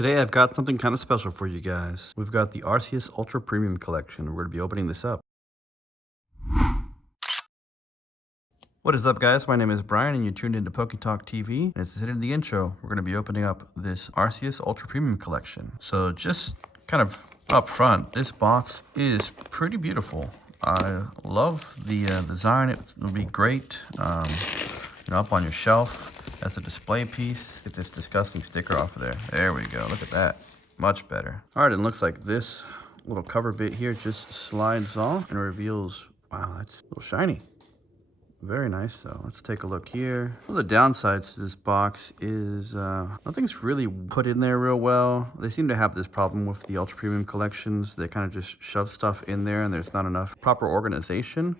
Today I've got something kind of special for you guys. We've got the Arceus Ultra Premium Collection. We're going to be opening this up. What is up, guys? My name is Brian and you're tuned into PokeTalk TV. And as I said in the intro, we're going to be opening up this Arceus Ultra Premium Collection. So just kind of up front, this box is pretty beautiful. I love the design. It'll be great up on your shelf as a display piece. Get this disgusting sticker off of there. There we go. Look at that. Much better. All right, it looks like this little cover bit here just slides off and reveals, wow, that's a little shiny. Very nice, though. Let's take a look here. One of the downsides to this box is nothing's really put in there real well. They seem to have this problem with the Ultra Premium collections. They kind of just shove stuff in there and there's not enough proper organization.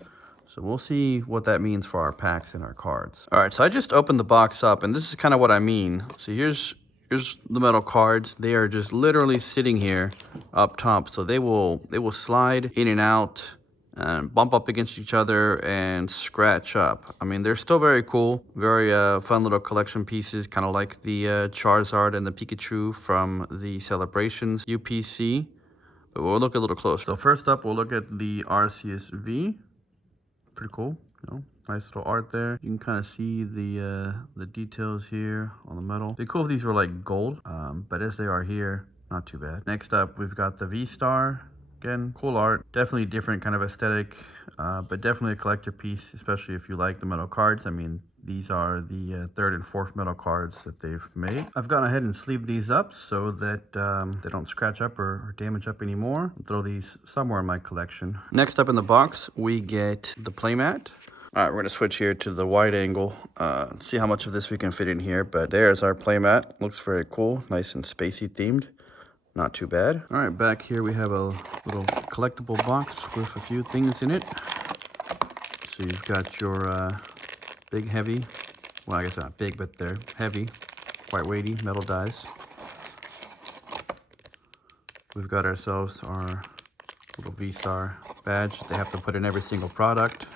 So we'll see what that means for our packs and our cards. All right, so I just opened the box up and this is kind of what I mean. So here's the metal cards. They are just literally sitting here up top. So they will slide in and out and bump up against each other and scratch up. I mean, they're still very cool, very fun little collection pieces, kind of like the Charizard and the Pikachu from the Celebrations UPC. But we'll look a little closer. So first up, we'll look at the Arceus V. Pretty cool, nice little art there. You can kind of see the details here on the metal. It'd be cool if these were like gold, but as they are here, not too bad. Next up, we've got the V-Star. Again, cool art, definitely different kind of aesthetic, but definitely a collector piece, especially if you like the metal cards. I mean, these are the third and fourth metal cards that they've made. I've gone ahead and sleeved these up so that they don't scratch up or damage up anymore. I'll throw these somewhere in my collection. Next up in the box, we get the Playmat. All right, we're gonna switch here to the wide angle, see how much of this we can fit in here, but there's our Playmat. Looks very cool, nice and spacey themed. Not too bad. All right, back here we have a little collectible box with a few things in it. So you've got your big, heavy, well, I guess not big, but they're heavy, quite weighty metal dies. We've got ourselves our little V-Star badge that they have to put in every single product.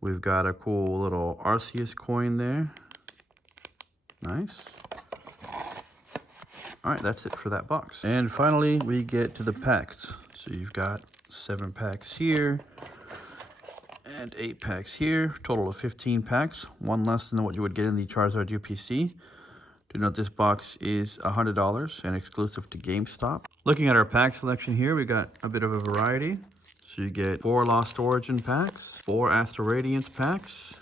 We've got a cool little Arceus coin there. Nice. All right, that's it for that box. And finally, we get to the packs. So you've got 7 packs here and 8 packs here. Total of 15 packs, one less than what you would get in the Charizard UPC. Do note this box is $100 and exclusive to GameStop. Looking at our pack selection here, we got a bit of a variety. So you get 4 Lost Origin packs, 4 Astral Radiance packs,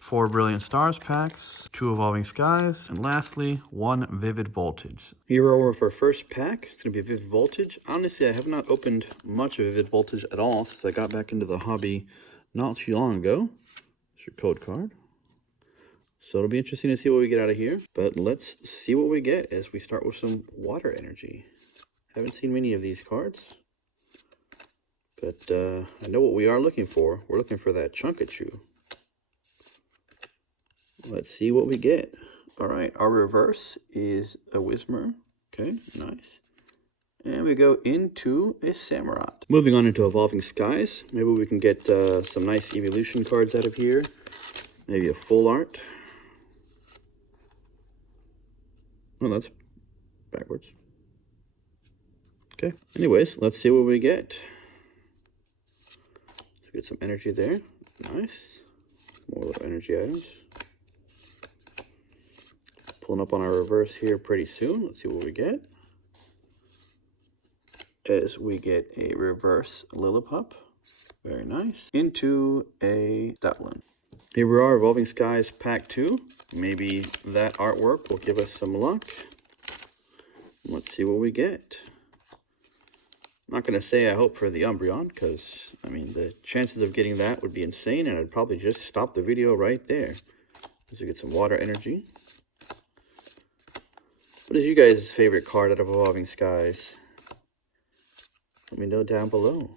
4 Brilliant Stars packs, 2 Evolving Skies, and lastly, 1 Vivid Voltage. Here we're with our first pack. It's going to be Vivid Voltage. Honestly, I have not opened much of Vivid Voltage at all since I got back into the hobby not too long ago. It's your code card. So it'll be interesting to see what we get out of here. But let's see what we get as we start with some water energy. Haven't seen many of these cards. But I know what we are looking for. We're looking for that Chunkachu. Let's see what we get. All right, our reverse is a Whismur. Okay, nice. And we go into a Samurott. Moving on into Evolving Skies. Maybe we can get some nice evolution cards out of here. Maybe a full art. Oh, that's backwards. Okay, anyways, let's see what we get. So get some energy there. Nice. More little energy items. Pulling up on our reverse here pretty soon. Let's see what we get. As we get a reverse Lillipup. Very nice. Into a Stoutland. Here we are, Evolving Skies Pack 2. Maybe that artwork will give us some luck. Let's see what we get. I'm not going to say I hope for the Umbreon, because, I mean, the chances of getting that would be insane, and I'd probably just stop the video right there. As we get some water energy. What is you guys' favorite card out of Evolving Skies? Let me know down below.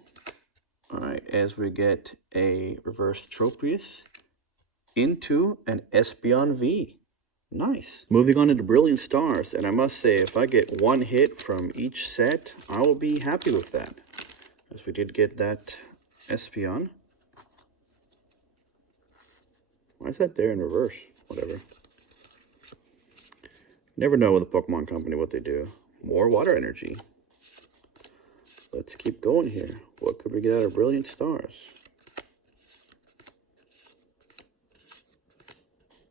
Alright, as we get a reverse Tropius into an Espeon V. Nice. Moving on into Brilliant Stars, and I must say, if I get 1 hit from each set, I will be happy with that. As we did get that Espeon. Why is that there in reverse? Whatever. Never know with a Pokemon Company what they do. More water energy. Let's keep going here. What could we get out of Brilliant Stars?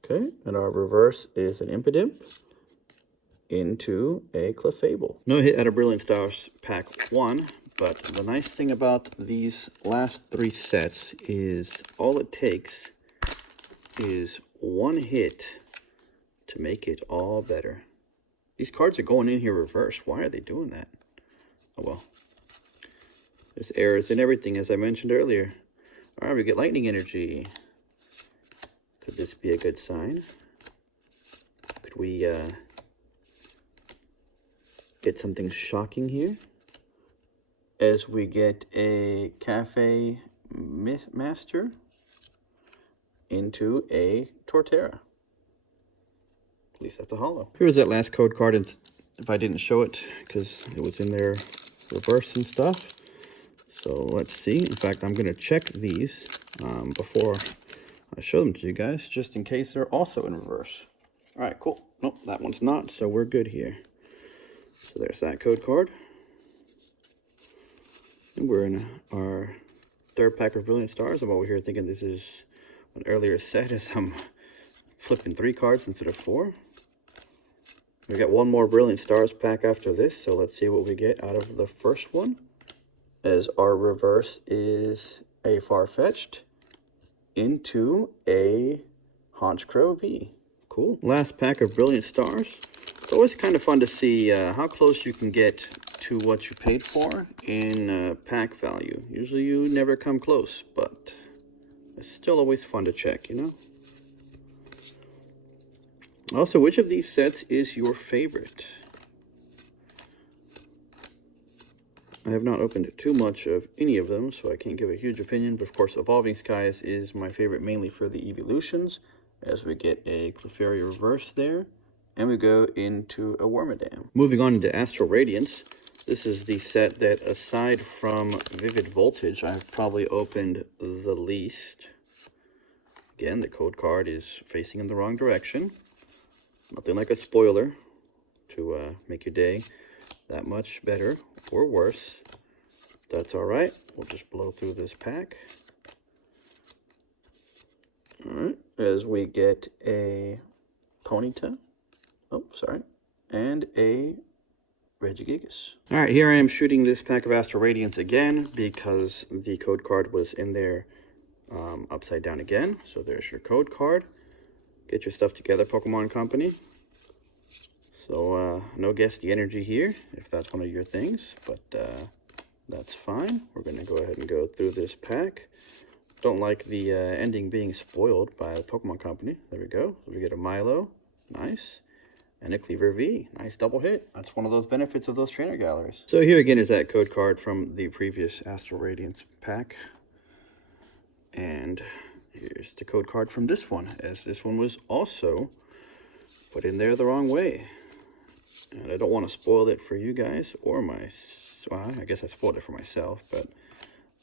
Okay, and our reverse is an Impidimp into a Clefable. No hit out of Brilliant Stars Pack 1, but the nice thing about these last 3 sets is all it takes is one hit to make it all better. These cards are going in here reversed. Why are they doing that? Oh well. There's errors in everything, as I mentioned earlier. Alright, we get Lightning Energy. Could this be a good sign? Could we get something shocking here? As we get a Cafe Master into a Torterra. At least that's a holo. Here's that last code card, and if I didn't show it because it was in there reverse and stuff. So let's see. In fact, I'm going to check these before I show them to you guys, just in case they're also in reverse. All right, cool. Nope, that one's not, so we're good here. So there's that code card. And we're in our 3rd pack of Brilliant Stars. I'm over here thinking this is an earlier set as I'm flipping 3 cards instead of 4. We got one more Brilliant Stars pack after this, so let's see what we get out of the first one. As our reverse is a Farfetch'd into a Honchkrow V. Cool. Last pack of Brilliant Stars. It's always kind of fun to see how close you can get to what you paid for in pack value. Usually you never come close, but it's still always fun to check, you know? Also, which of these sets is your favorite? I have not opened too much of any of them, so I can't give a huge opinion. But of course, Evolving Skies is my favorite, mainly for the evolutions, as we get a Clefairy reverse there, and we go into a Wormadam. Moving on into Astral Radiance, this is the set that, aside from Vivid Voltage, I've probably opened the least. Again, the code card is facing in the wrong direction. Nothing like a spoiler to make your day that much better or worse. That's all right. We'll just blow through this pack. All right, as we get a Ponyta, and a Regigigas. All right, here I am shooting this pack of Astral Radiance again because the code card was in there upside down again. So there's your code card. Get your stuff together, Pokemon Company. So, no guesty energy here, if that's one of your things, but that's fine. We're going to go ahead and go through this pack. Don't like the ending being spoiled by the Pokemon Company. There we go. So we get a Milo, nice, and a Cleaver V, nice double hit. That's one of those benefits of those trainer galleries. So here again is that code card from the previous Astral Radiance pack. And here's the code card from this one, as this one was also put in there the wrong way. And I don't want to spoil it for you guys or well, I guess I spoiled it for myself, but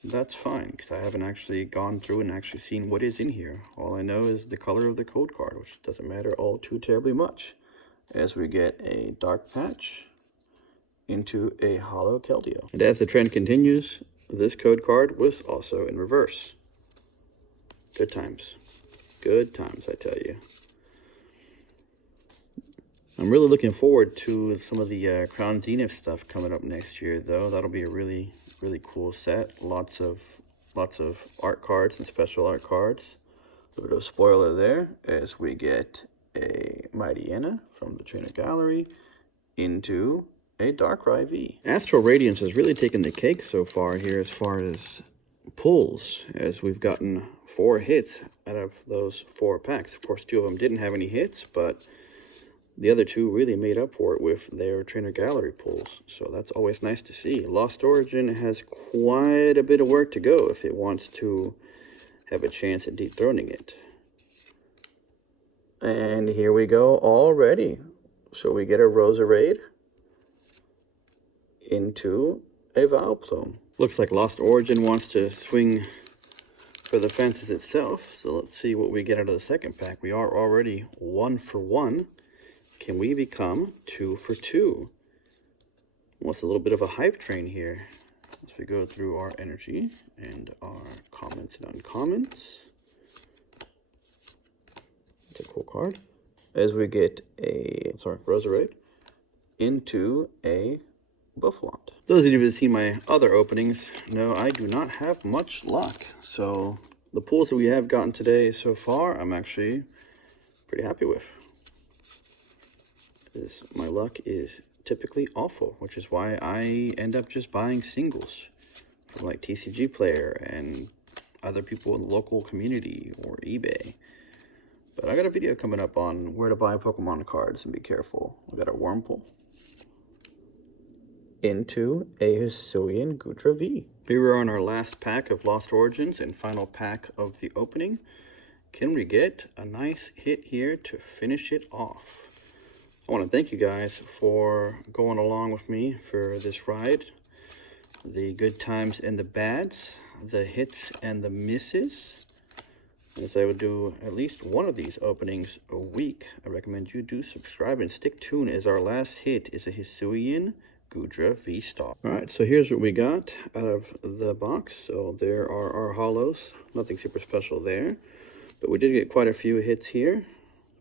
that's fine because I haven't actually gone through and actually seen what is in here. All I know is the color of the code card, which doesn't matter all too terribly much. As we get a Dark Patch into a Holo Keldeo. And as the trend continues, this code card was also in reverse. Good times. Good times, I tell you. I'm really looking forward to some of the Crown Zenith stuff coming up next year, though. That'll be a really cool set. Lots of art cards and special art cards. A little bit of spoiler there, as we get a Mightyena from the Trainer Gallery into a Darkrai V. Astral Radiance has really taken the cake so far here as far as pulls, as we've gotten 4 hits out of those 4 packs. Of course, 2 of them didn't have any hits, but the other 2 really made up for it with their Trainer Gallery pulls, so that's always nice to see. Lost Origin has quite a bit of work to go if it wants to have a chance at dethroning it. And here we go already. So we get a Roserade into a Vileplume. Looks like Lost Origin wants to swing for the fences itself, so let's see what we get out of the second pack. We are already 1 for 1. can we become 2 for 2? What's a little bit of a hype train here as we go through our energy and our comments and uncomments. It's a cool card. As we get a, Roserade into a Buffalont. Those of you who have seen my other openings know I do not have much luck. So the pulls that we have gotten today so far, I'm actually pretty happy with. My luck is typically awful, which is why I end up just buying singles from like TCG Player and other people in the local community or eBay. But I got a video coming up on where to buy Pokemon cards and be careful. We got a Wurmple into a Hisuian Gutra V. Here we are on our last pack of Lost Origins and final pack of the opening. Can we get a nice hit here to finish it off? I want to thank you guys for going along with me for this ride. The good times and the bads, the hits and the misses. As I would do at least one of these openings a week, I recommend you do subscribe and stick tuned as our last hit is a Hisuian Gudra V-Star. Alright, so here's what we got out of the box. So there are our Holos. Nothing super special there. But we did get quite a few hits here.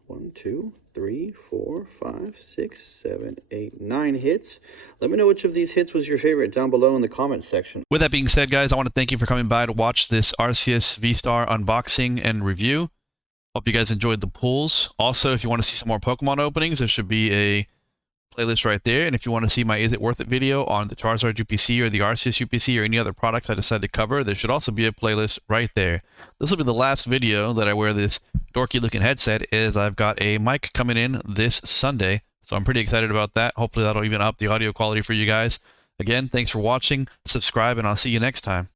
1, 2, 3, 4, 5, 6, 7, 8, 9 hits. Let me know which of these hits was your favorite down below in the comments section. With that being said, guys, I want to thank you for coming by to watch this Arceus VSTAR unboxing and review. Hope you guys enjoyed the pulls. Also, if you want to see some more Pokemon openings, there should be a playlist right there. And if you want to see my Is It Worth It video on the Charizard UPC or the Arceus UPC or any other products I decided to cover, there should also be a playlist right there. This will be the last video that I wear this dorky looking headset, as I've got a mic coming in this Sunday. So I'm pretty excited about that. Hopefully that'll even up the audio quality for you guys. Again, thanks for watching, subscribe, and I'll see you next time.